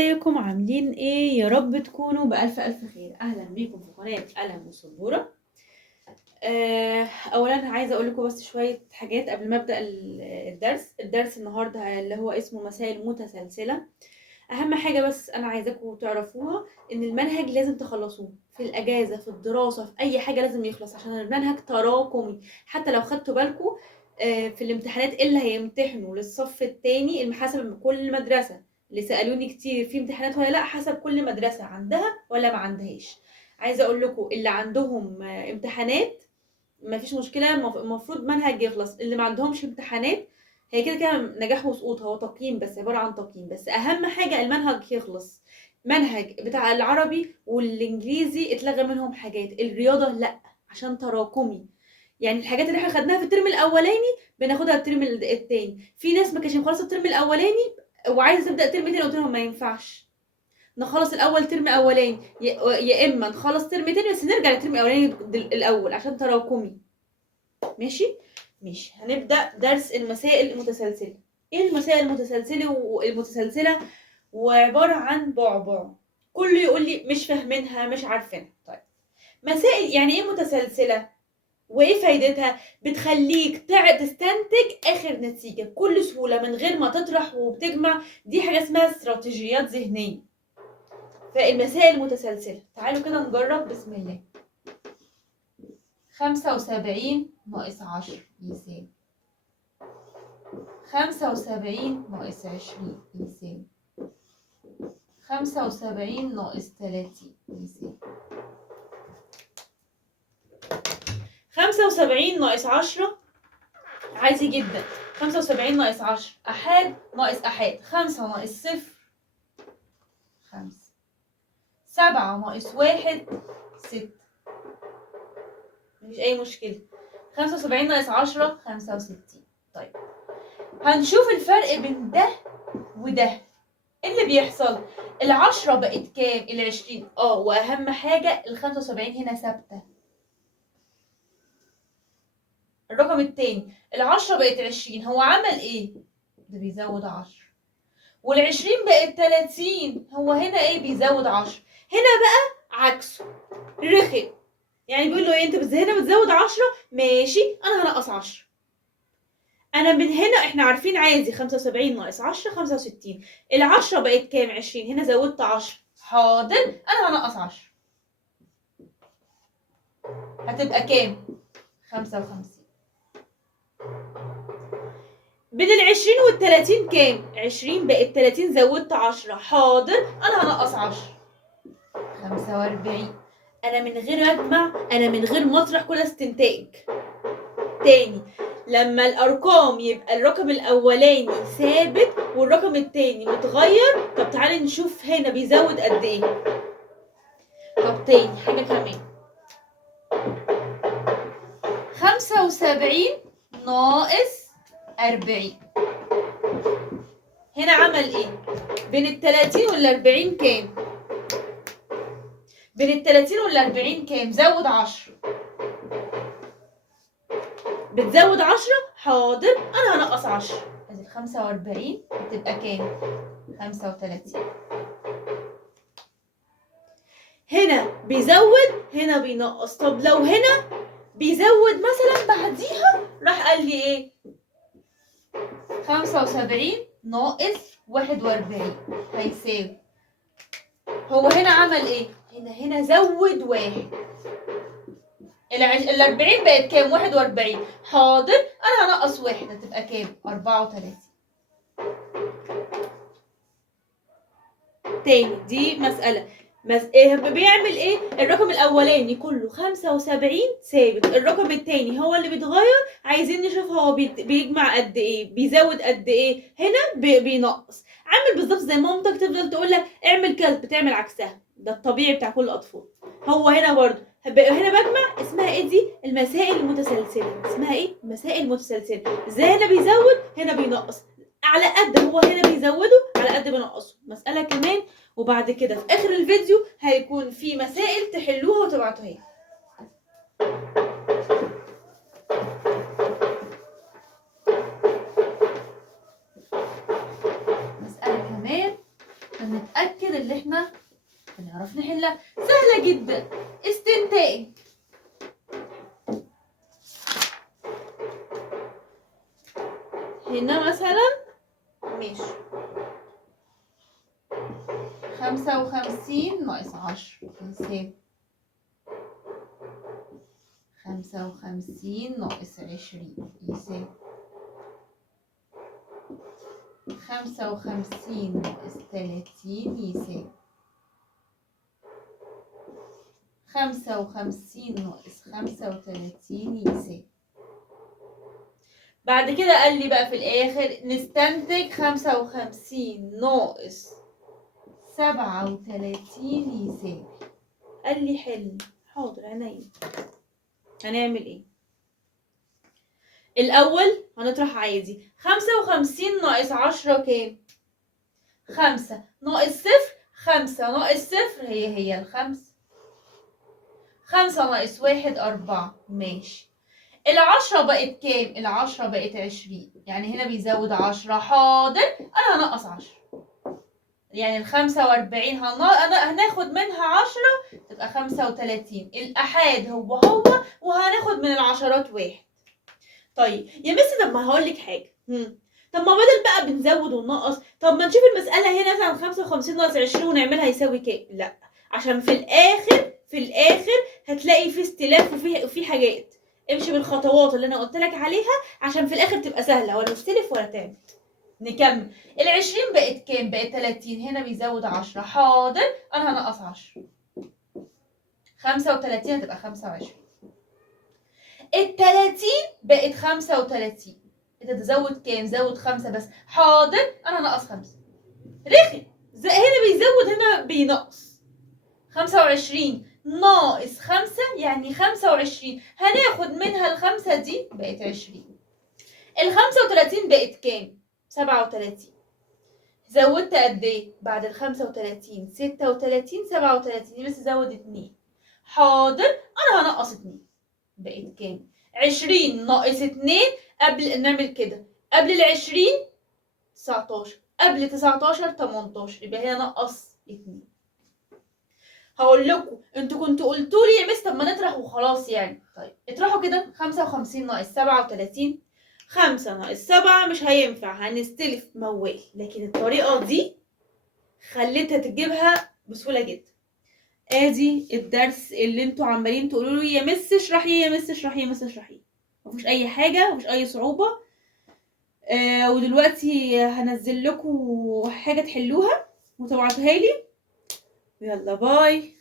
ازيكم عاملين ايه؟ يا رب تكونوا بألف ألف خير. أهلا بيكم في قناة قلم وسبورة. أولا عايزة أقول لكم بس شوية حاجات قبل ما أبدأ الدرس النهاردة اللي هو اسمه مسائل متسلسلة. أهم حاجة بس أنا عايزاكم تعرفوها إن المنهج لازم تخلصوه في الأجازة، في الدراسة، في أي حاجة لازم يخلص عشان المنهج تراكمي. حتى لو خدتوا بالكم في الامتحانات اللي هيمتحنوا للصف التاني المحاسبة كل مدرسة، اللي سألوني كتير في امتحانات ولا لأ، حسب كل مدرسة عندها ولا ما عندهاش. عايزة أقول لكم اللي عندهم امتحانات مفيش مشكلة، المفروض منهج يخلص. اللي ما عندهمش امتحانات هي كده كده نجاح وسقوط، هو تقييم بس، عبارة عن تقييم بس. أهم حاجة المنهج يخلص. منهج بتاع العربي والإنجليزي اتلغى منهم حاجات، الرياضة لأ عشان تراكمي. يعني الحاجات اللي احنا خدناها في الترم الأولاني بناخدها الترم التاني. في ناس ما كانش مخلصة الترم الأولاني وعايزة تبدأ ترم تاني، قلت لهم ما ينفعش، نخلص الاول ترم اولاني يا اما نخلص ترم تاني بس نرجع للترم الاولاني الاول عشان تراكمي. ماشي هنبدا درس المسائل المتسلسله. ايه المسائل المتسلسله وعباره عن بعبع. كله يقول لي مش فاهمينها مش عارفينها. طيب مسائل يعني ايه متسلسله وايه فايدتها؟ بتخليك تستنتج اخر نتيجه بكل سهوله من غير ما تطرح وبتجمع. دي حاجه اسمها استراتيجيات ذهنيه. فالمسائل المتسلسلة تعالوا كده نجرب. بسم الله. 75 ناقص 10 يساوي 75 ناقص 20 يساوي 75 ناقص 30 يساوي 75 ناقص 10 عادي جدا. 75 ناقص 10 أحاد ناقص أحاد، 5 ناقص 0 5، 7 ناقص 1 6، مفيش أي مشكلة. 75 ناقص 10 65. طيب هنشوف الفرق بين ده وده. ايه اللي بيحصل؟ ال10 بقت كام؟ ال20. واهم حاجه ال75 هنا ثابته. الرقم التاني ال10 بقت 20، هو عمل ايه؟ ده بيزود 10. وال20 بقت 30، هو هنا ايه؟ بيزود 10. هنا بقى عكسه، رخم. يعني بيقول له ايه؟ انت هنا بتزود 10، ماشي انا هنقص 10. انا من هنا احنا عارفين عادي 75 ناقص 10 65. ال10 بقت كام؟ 20، هنا زودت 10. حاضر انا هنقص 10. هتبقى كام؟ 55. بين ال20 وال30 كام؟ 20 بقت 30 زودت 10. حاضر انا هنقص 10. 45. انا من غير اجمع، انا من غير مطرح، كل استنتاج. تاني، لما الارقام يبقى الرقم الاولاني ثابت والرقم التاني متغير. طب تعالي نشوف هنا بيزود قد ايه. طب تاني حاجه كمان، 75 ناقص 40 هنا عمل ايه؟ بين ال30 وال40 كام؟ بين ال30 وال40 كام؟ زود 10. بتزود 10. حاضر انا هنقص 10. ادي 45 هتبقى كام؟ 35. هنا بيزود هنا بينقص. طب لو هنا بيزود مثلا بعديها راح قال لي ايه؟ 75 ناقص 41 هيساوي، هو هنا عمل ايه؟ هنا زود 1. ال40 بقت كام؟ 41. حاضر انا هنقص 1 هتبقى كام؟ 34. تاني دي مسألة بيعمل ايه؟ الرقم الاولاني كله 75 ثابت، الرقم التاني هو اللي بيتغير. عايزين نشوف هو بيجمع قد ايه، بيزود قد ايه. هنا بينقص. عامل بالظبط زي مامتك تفضل تقول لك اعمل كذا بتعمل عكسها، ده الطبيعي بتاع كل الاطفال. هو هنا برضه هنا بجمع. اسمها ايه دي؟ المسائل المتسلسله. اسمها ايه؟ مسائل متسلسله. ازاي هنا بيزود هنا بينقص، على قد هو هنا بيزوده على قد بينقصه. مساله كمان وبعد كده في اخر الفيديو هيكون في مسائل تحلوها وتبعتوها لي. مسألة كمان عشان نتأكد ونعرف نحلها. سهلة جدا. استنتاج. هنا مثلا ماشي 55 ناقص 10 يساوي 55 ناقص 20 يساوي 55 ناقص 30 يساوي 55 ناقص 35 يساوي. بعد كده قال لي بقى في الآخر نستنتج 55 ناقص 37 يساوي. قال لي حل. حاضر عينيا. هنعمل ايه؟ الأول هنطرح عادي. 55 ناقص 10 كام؟ 5 ناقص 0. 5 ناقص 0 هي الخمسة. 5 ناقص 1 4. ماشي. 10 بقت كام؟ 10 بقت 20. يعني هنا بيزود 10. حاضر أنا هنقص 10. يعني 45 هناخد منها 10 تبقى 35. الأحاد هو وهناخد من العشرات 1. طيب يا مس طب ما هقولك حاجة. طب ما بدل بقى بنزود وننقص، طب ما نشوف المسألة هنا مثلا 55 ناقص 20 ونعملها يساوي كام؟ لا، عشان في الآخر هتلاقي في استلاف وفي حاجات. امشي بالخطوات اللي أنا قلت لك عليها عشان في الآخر تبقى سهلة، ولا تستلف ولا تعمل. نكمل. 20 بقت كام؟ بقت 30. هنا بيزود 10. حاضر أنا هنقص 10. 35 هتبقى 25. 30 بقت 35. انت تزود كام؟ زود 5 بس. حاضر انا هنقص 5. رخي. هنا بيزود هنا بينقص. 25 ناقص 5 يعني 25. هناخد منها الخمسة دي بقت 20. 35 بقت كام؟ 37. زودت قد ايه بعد 35؟ 36 37. بس زود 2. حاضر انا هنقص 2. بقت كام؟ 20 ناقص 2. قبل نعمل كده، قبل 20 19، قبل 19 18. يبقى هنا نقص 2. هقول لكم انتوا كنتوا قلتوا لي يا مس طب ما نطرح وخلاص يعني. طيب اطرحوا كده. 55 ناقص 37. 5 ناقص 7 مش هينفع، هنستلف موال. لكن الطريقة دي خليتها تجيبها بسهولة جدا. ادي الدرس اللي انتوا عمالين تقولوا لي يا مس اشرحي يا مس اشرحي يا مس اشرحي. مفيش اي حاجة، مفيش اي صعوبة. ودلوقتي هنزل لكم حاجة تحلوها وتبعتوها لي. يلا باي.